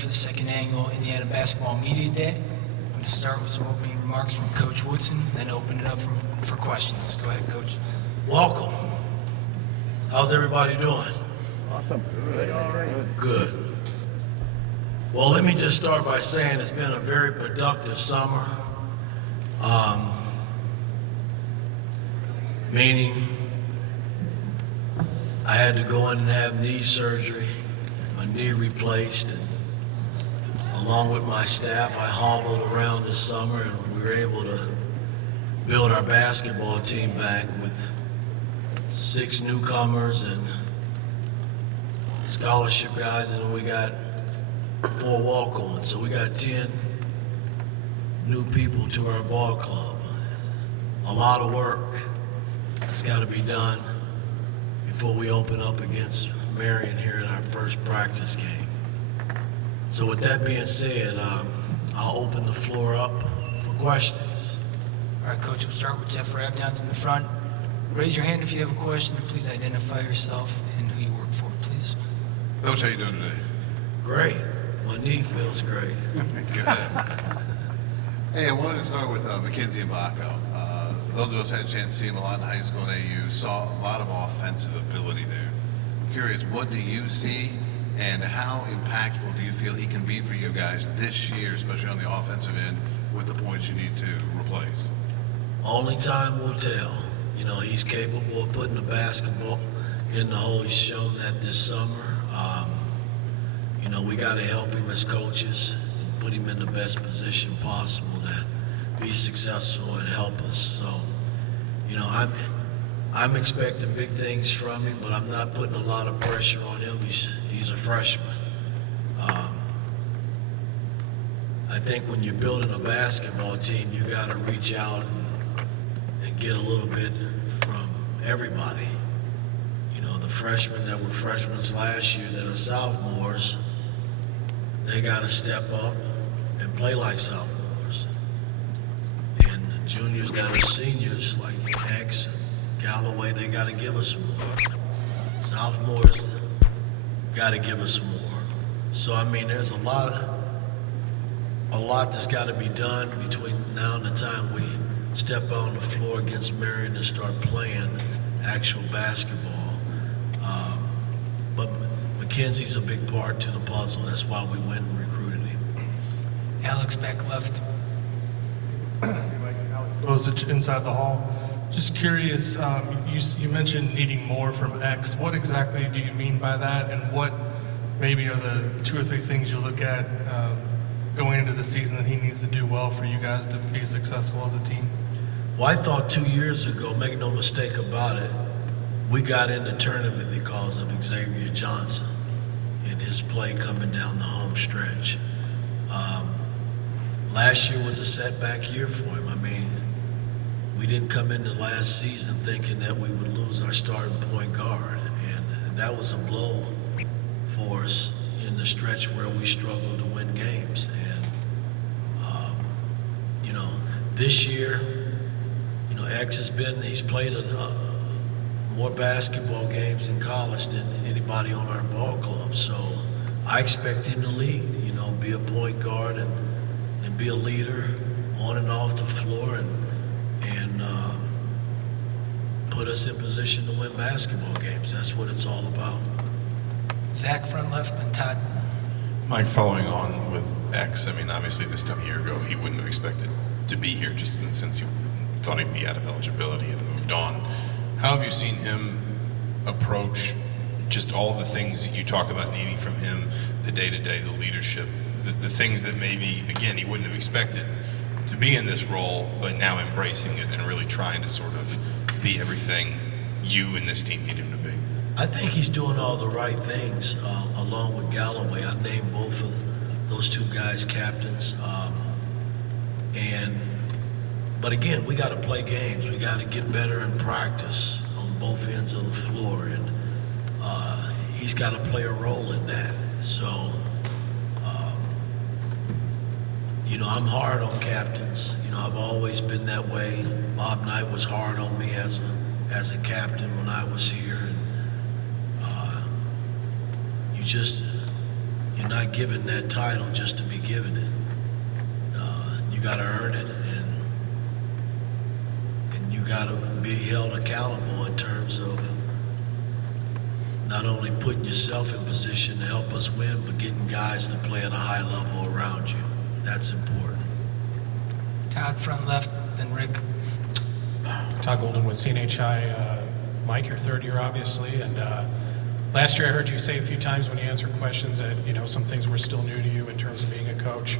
for the second annual Indiana Basketball Media Day. I'm going to start with some opening remarks from Coach Woodson, then open it up for questions. Go ahead, Coach. Welcome. How's everybody doing? Awesome. Good. Well, let me just start by saying it's been a very productive summer. Meaning, I had to go in and have knee surgery, my knee replaced, and along with my staff, I hobbled around this summer, and we were able to build our basketball team back with 6 newcomers and scholarship guys, and then we got 4 walk-ons. So we got 10 new people to our ball club. A lot of work has got to be done before we open up against Marion here in our first practice game. So with that being said, I'll open the floor up for questions. All right, Coach, we'll start with Jeff Rabdowns in the front. Raise your hand if you have a question, and please identify yourself and who you work for, please. Coach, how you doing today? Great. My knee feels great. Good. Hey, I wanted to start with Mackenzie and Baco. Those of us who had a chance to see him a lot in high school and AU saw a lot of offensive ability there. I'm curious, what do you see, and how impactful do you feel he can be for you guys this year, especially on the offensive end, with the points you need to replace? Only time will tell. You know, he's capable of putting the basketball in the hole. He's shown that this summer. You know, we got to help him as coaches and put him in the best position possible to be successful and help us. So, you know, I'm expecting big things from him, but I'm not putting a lot of pressure on him. He's a freshman. I think when you're building a basketball team, you got to reach out and get a little bit from everybody. You know, the freshmen that were freshmen last year that are sophomores, they got to step up and play like sophomores. And the juniors that are seniors, like X and Galloway, they got to give us more. Sophomores got to give us more. So, I mean, there's a lot that's got to be done between now and the time we step out on the floor against Marion and start playing actual basketball. But Mackenzie's a big part to the puzzle. That's why we went and recruited him. Alex back left. Rosich inside the hall. Just curious, you mentioned needing more from X. What exactly do you mean by that, and what maybe are the 2 or 3 things you look at going into the season that he needs to do well for you guys to be successful as a team? Well, I thought 2 years ago, make no mistake about it, we got in the tournament because of Xavier Johnson and his play coming down the home stretch. Last year was a setback year for him. I mean, we didn't come into last season thinking that we would lose our starting point guard, and that was a blow for us in the stretch where we struggled to win games. And you know, this year, you know, X he's played more basketball games in college than anybody on our ball club. So I expect him to lead, you know, be a point guard and be a leader on and off the floor and put us in position to win basketball games. That's what it's all about. Zach front left, and Todd. Mike, following on with X, I mean, obviously this time a year ago, he wouldn't have expected to be here just since he thought he'd be out of eligibility and moved on. How have you seen him approach just all the things that you talk about needing from him, the day-to-day, the leadership, the things that maybe, again, he wouldn't have expected to be in this role, but now embracing it and really trying to sort of be everything you and this team need him to be? I think he's doing all the right things along with Galloway. I named both of those 2 guys captains. But again, we got to play games. We got to get better in practice on both ends of the floor, and he's got to play a role in that. So, you know, I'm hard on captains. You know, I've always been that way. Bob Knight was hard on me as a captain when I was here. And You're not given that title just to be given it. You got to earn it, and you got to be held accountable in terms of not only putting yourself in position to help us win, but getting guys to play at a high level around you. That's important. Todd, front left, then Rick. Todd Golden with CNHI. Mike, your third year, obviously, and last year I heard you say a few times when you answered questions that some things were still new to you in terms of being a coach.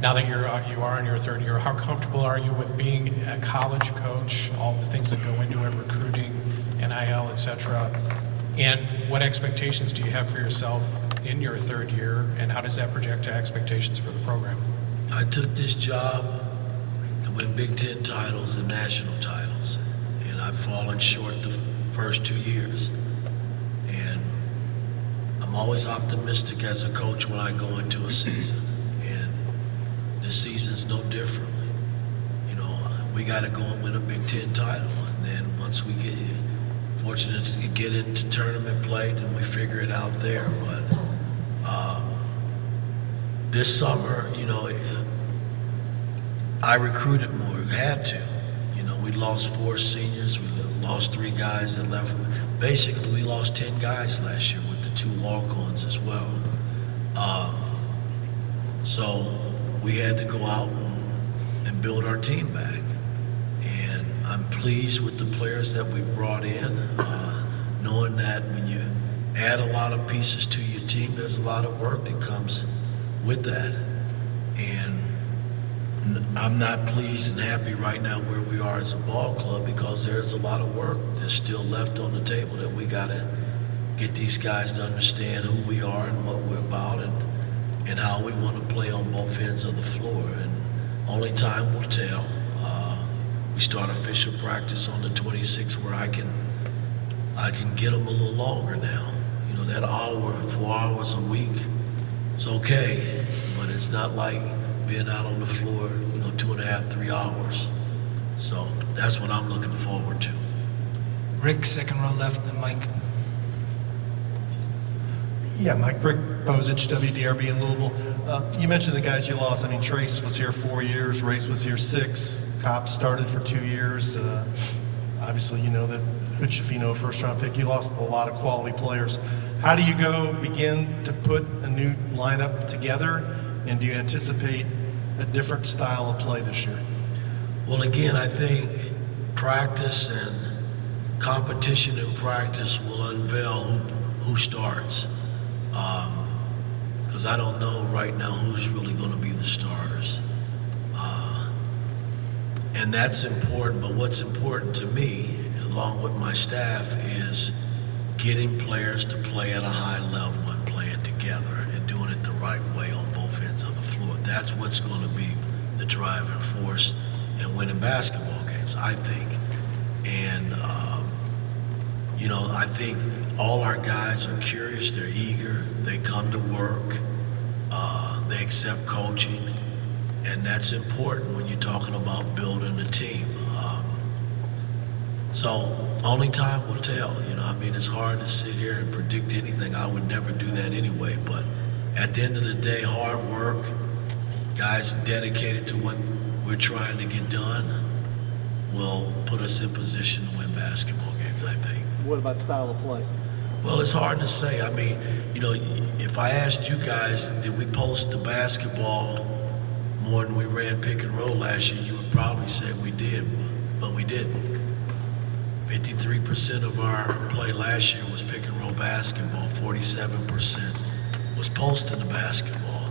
Now that you are in your third year, how comfortable are you with being a college coach? All the things that go into it, recruiting, NIL, etc. And what expectations do you have for yourself in your third year, and how does that project to expectations for the program? I took this job to win Big Ten titles and national titles, and I've fallen short the first 2 years. And I'm always optimistic as a coach when I go into a season, and this season's no different. We got to go and win a Big Ten title, and then once we get fortunate to get into tournament play, then we figure it out there. But this summer, I recruited more. We had to. We lost 4 seniors. We lost 3 guys that left. Basically, we lost 10 guys last year with the 2 walk-ons as well. So we had to go out and build our team back. And I'm pleased with the players that we brought in, knowing that when you add a lot of pieces to your team, there's a lot of work that comes with that. And I'm not pleased and happy right now where we are as a ball club, because there's a lot of work that's still left on the table that we got to get these guys to understand who we are and what we're about, and how we want to play on both ends of the floor. And only time will tell. We start official practice on the 26th, where I can get them a little longer now. That hour, 4 hours a week, it's okay, but it's not like being out on the floor, 2.5, 3 hours. So that's what I'm looking forward to. Rick, second row left, then Mike. Yeah, Mike, Rick Bozich, WDRB in Louisville. You mentioned the guys you lost. Trace was here 4 years, Race was here 6, Cobb started for 2 years. Obviously, that Hood Schifino, first-round pick. You lost a lot of quality players. How do you begin to put a new lineup together, and do you anticipate a different style of play this year? Well, again, I think practice and competition in practice will unveil who starts. Because I don't know right now who's really going to be the starters. And that's important, but what's important to me, along with my staff, is getting players to play at a high level and playing together and doing it the right way on both ends of the floor. That's what's going to be the driving force in winning basketball games, I think. And, I think all our guys are curious, they're eager, they come to work, they accept coaching, and that's important when you're talking about building a team. So only time will tell. It's hard to sit here and predict anything. I would never do that anyway. But at the end of the day, hard work, guys dedicated to what we're trying to get done, will put us in position to win basketball games, I think. What about style of play? Well, it's hard to say. If I asked you guys, did we post the basketball more than we ran pick and roll last year, you would probably say we did, but we didn't. 53% of our play last year was pick and roll basketball. 47% was posting the basketball.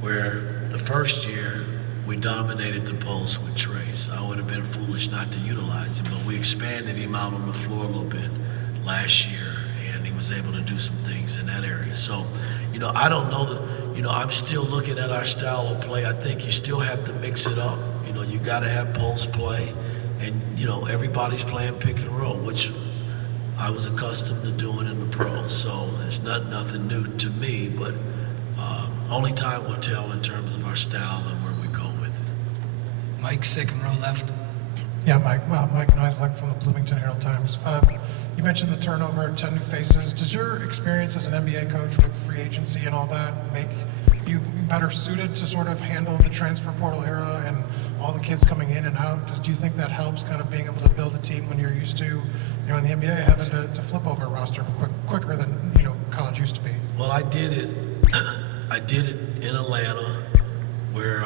Where the first year, we dominated the post with Trace. I would have been foolish not to utilize him, but we expanded him out on the floor a little bit last year, and he was able to do some things in that area. So, I don't know that, I'm still looking at our style of play. I think you still have to mix it up. You got to have post play, and, everybody's playing pick and roll, which I was accustomed to doing in the pros. So it's nothing new to me, but only time will tell in terms of our style and where we go with it. Mike, second row left. Yeah, Mike Nislak from the Bloomington Herald Times. You mentioned the turnover, 10 new faces. Does your experience as an NBA coach with free agency and all that make you better suited to sort of handle the transfer portal era and all the kids coming in and out? Do you think that helps kind of being able to build a team when you're used to, in the NBA, having to flip over a roster quicker than, college used to be? Well, I did it. I did it in Atlanta, where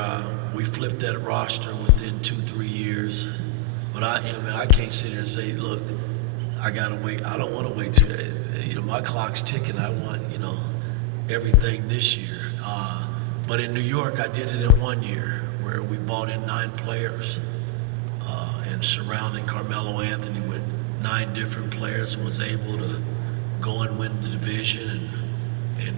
we flipped that roster within 2-3 years. But I can't sit here and say, look, I gotta wait. I don't want to wait till my clock's ticking. I want everything this year. But in New York, I did it in 1 year, where we bought in 9 players and surrounded Carmelo Anthony with 9 different players, and was able to go and win the division and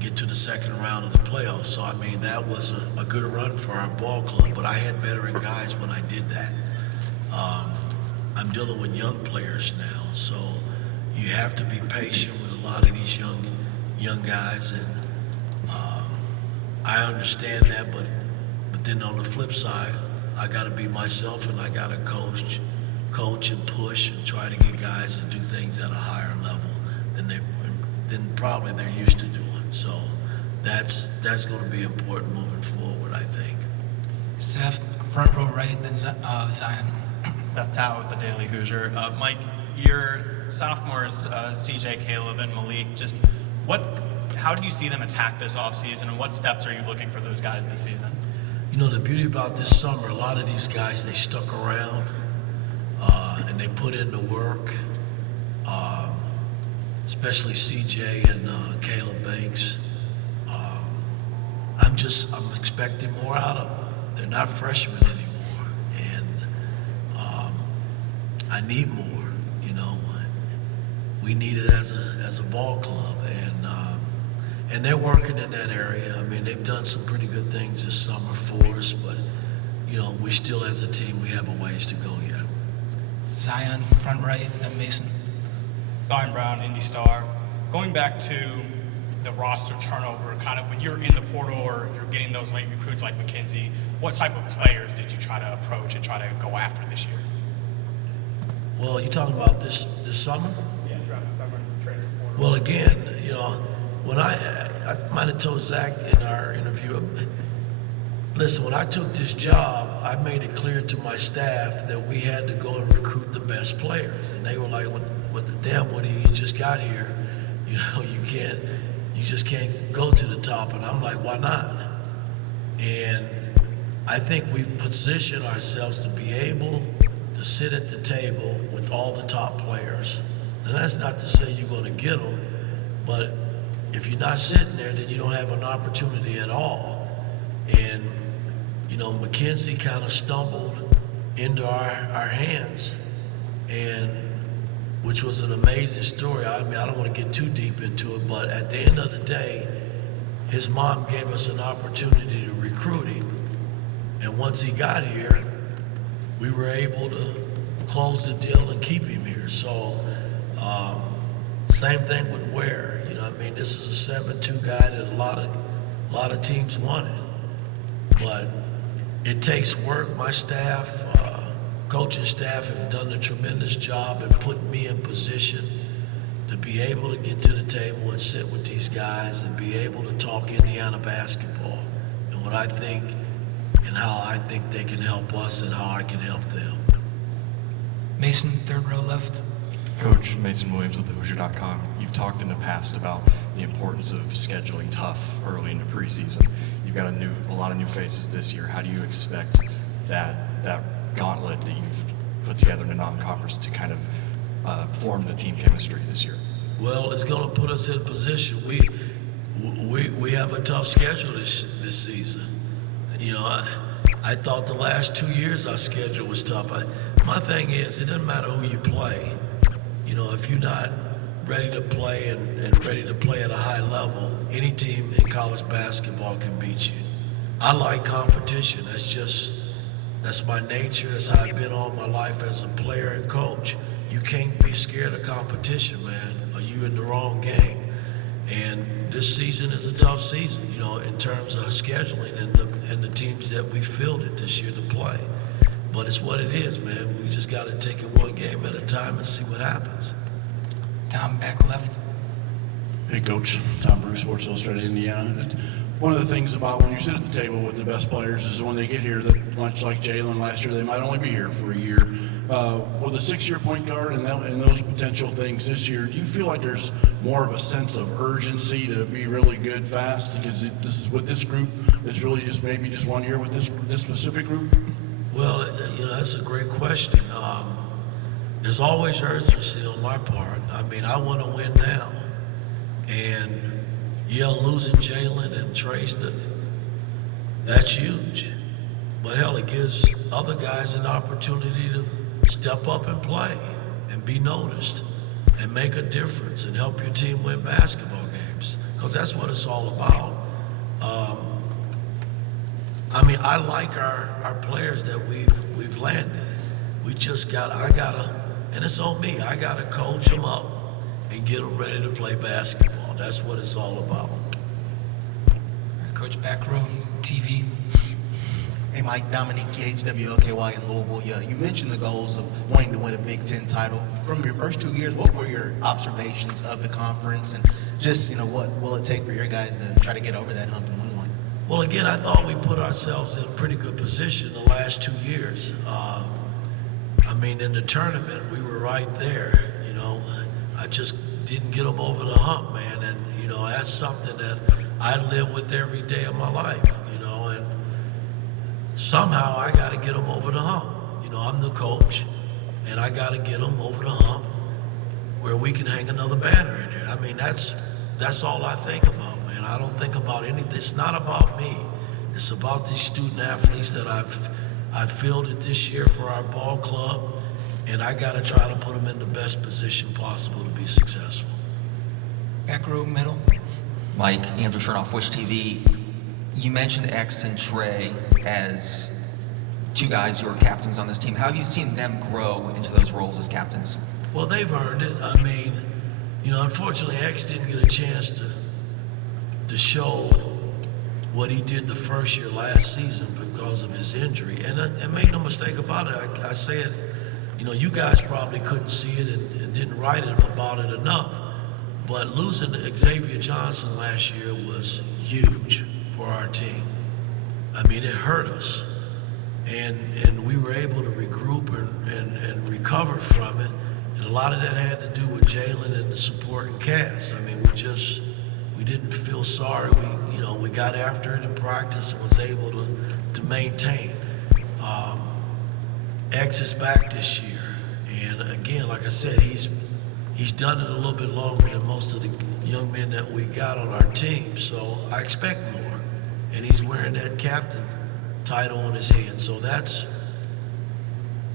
get to the second round of the playoffs. So that was a good run for our ball club. But I had veteran guys when I did that. I'm dealing with young players now, so you have to be patient with a lot of these young guys, and I understand that, but then on the flip side, I got to be myself, and I got to coach and push and try to get guys to do things at a higher level than probably they're used to doing. So that's going to be important moving forward, I think. Seth, front row right, then Zion. Seth Tao with the Daily Hoosier. Mike, your sophomores, CJ, Caleb, and Malik, how do you see them attack this offseason, and what steps are you looking for those guys this season? The beauty about this summer, a lot of these guys, they stuck around and they put in the work, especially CJ and Caleb Banks. I'm expecting more out of them. They're not freshmen anymore, and I need more. We need it as a ball club, and they're working in that area. They've done some pretty good things this summer for us, but we still, as a team, we have a ways to go yet. Zion, front right, then Mason. Zion Brown, Indy Star. Going back to the roster turnover, kind of when you're in the portal or you're getting those late recruits like McKenzie, what type of players did you try to approach and try to go after this year? Well, you talking about this summer? Yes, throughout the summer, transfer portal. Well, again, when I might have told Zach in our interview, listen, when I took this job, I made it clear to my staff that we had to go and recruit the best players. And they were like, what the damn, Woody, you just got here. You just can't go to the top. And I'm like, why not? And I think we've positioned ourselves to be able to sit at the table with all the top players. And that's not to say you're going to get them, but if you're not sitting there, then you don't have an opportunity at all. And, McKenzie kind of stumbled into our hands, and which was an amazing story. I don't want to get too deep into it, but at the end of the day, his mom gave us an opportunity to recruit him. And once he got here, we were able to close the deal and keep him here. So, same thing with Ware. This is a 7-2 guy that a lot of teams wanted. But it takes work. My staff, coaching staff have done a tremendous job in putting me in position to be able to get to the table and sit with these guys and be able to talk Indiana basketball and what I think and how I think they can help us and how I can help them. Mason, third row left. Coach Mason Williams with thehoosier.com. You've talked in the past about the importance of scheduling tough early into preseason. You've got a lot of new faces this year. How do you expect that gauntlet that you've put together in a non-conference to kind of form the team chemistry this year? Well, it's going to put us in position. We have a tough schedule this season. I thought the last 2 years our schedule was tough. My thing is, it doesn't matter who you play. If you're not ready to play and ready to play at a high level, any team in college basketball can beat you. I like competition. That's my nature. That's how I've been all my life as a player and coach. You can't be scared of competition, man, or you in the wrong game. And this season is a tough season, in terms of scheduling and the teams that we fielded this year to play. But it's what it is, man. We just got to take it one game at a time and see what happens. Tom, back left. Hey, Coach. Tom Bruce, Sports Illustrated, Indiana. One of the things about when you sit at the table with the best players is when they get here, that much like Jalen last year, they might only be here for a year. With a 6-year point guard and those potential things this year, do you feel like there's more of a sense of urgency to be really good fast? Because this is with this group, it's really just maybe just 1 year with this specific group? Well, that's a great question. There's always urgency on my part. I mean, I want to win now. And losing Jalen and Trace, that's huge. But hell, it gives other guys an opportunity to step up and play and be noticed and make a difference and help your team win basketball games. Because that's what it's all about. I mean, I like our players that we've landed. And it's on me, I gotta coach them up and get them ready to play basketball. That's what it's all about. Coach, back row, TV. Hey, Mike, Dominique Yates, WLKY in Louisville. Yeah, you mentioned the goals of wanting to win a Big Ten title. From your first 2 years, what were your observations of the conference, and just, what will it take for your guys to try to get over that hump and win one? Well, again, I thought we put ourselves in a pretty good position the last 2 years. In the tournament, we were right there. I just didn't get them over the hump, man, and that's something that I live with every day of my life. And somehow I got to get them over the hump. I'm the coach, and I got to get them over the hump where we can hang another banner in there. That's all I think about, man. I don't think about anything. It's not about me. It's about these student athletes that I've fielded this year for our ball club, and I got to try to put them in the best position possible to be successful. Back row, middle. Mike, Andrew Chernoff, Wish TV. You mentioned X and Trey as two guys who are captains on this team. How have you seen them grow into those roles as captains? Well, they've earned it. Unfortunately, X didn't get a chance to show what he did the first year last season because of his injury. And make no mistake about it, I say it, you guys probably couldn't see it and didn't write about it enough. But losing Xavier Johnson last year was huge for our team. It hurt us. And we were able to regroup and recover from it. And a lot of that had to do with Jalen and the supporting cast. We didn't feel sorry. We got after it in practice and was able to maintain. X is back this year. And again, like I said, he's done it a little bit longer than most of the young men that we got on our team. So I expect more. And he's wearing that captain title on his hand. So you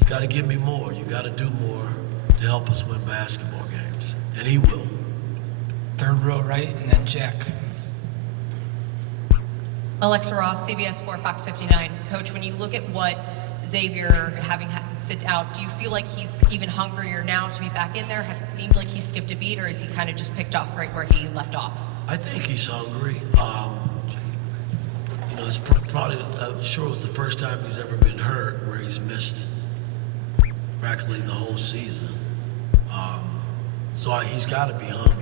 got to give me more. You got to do more to help us win basketball games. And he will. Third row right, and then Jack. Alexa Ross, CBS 4, Fox 59. Coach, when you look at what Xavier having had to sit out, do you feel like he's even hungrier now to be back in there? Has it seemed like he skipped a beat, or is he kind of just picked off right where he left off? I think he's hungry. It's probably, I'm sure it was the first time he's ever been hurt where he's missed practically the whole season. So he's got to be hungry.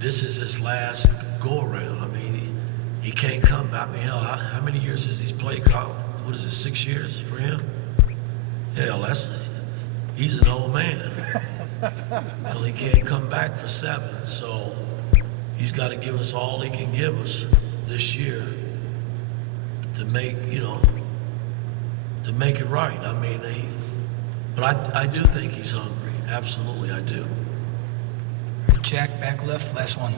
This is his last go-around. He can't come back. How many years has he played college? What is it, 6 years for him? Hell, he's an old man. He can't come back for 7. So he's got to give us all he can give us this year to make it right. But I do think he's hungry. Absolutely, I do. Jack, back left, last one.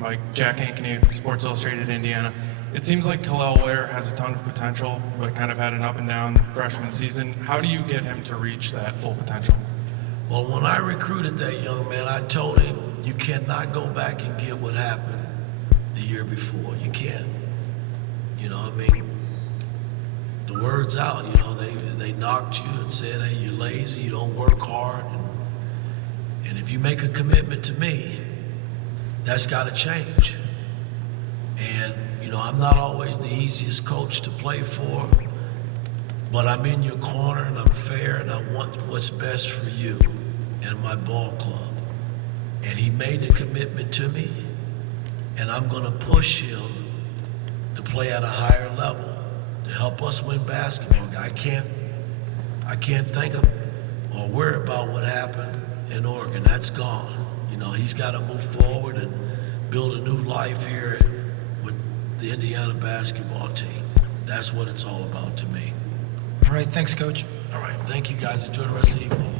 Mike, Jack Ankeny, Sports Illustrated, Indiana. It seems like Kalel Ware has a ton of potential, but kind of had an up and down freshman season. How do you get him to reach that full potential? Well, when I recruited that young man, I told him, you cannot go back and get what happened the year before. You can't. The word's out, they knocked you and said, hey, you're lazy, you don't work hard. And if you make a commitment to me, that's got to change. And, I'm not always the easiest coach to play for, But I'm in your corner and I'm fair and I want what's best for you and my ball club. And he made the commitment to me, and I'm going to push him to play at a higher level to help us win basketball. I can't think of or worry about what happened in Oregon. That's gone. You know, he's got to move forward and build a new life here with the Indiana basketball team. That's what it's all about to me. All right, thanks, Coach. All right, thank you guys. Enjoy the rest of the evening.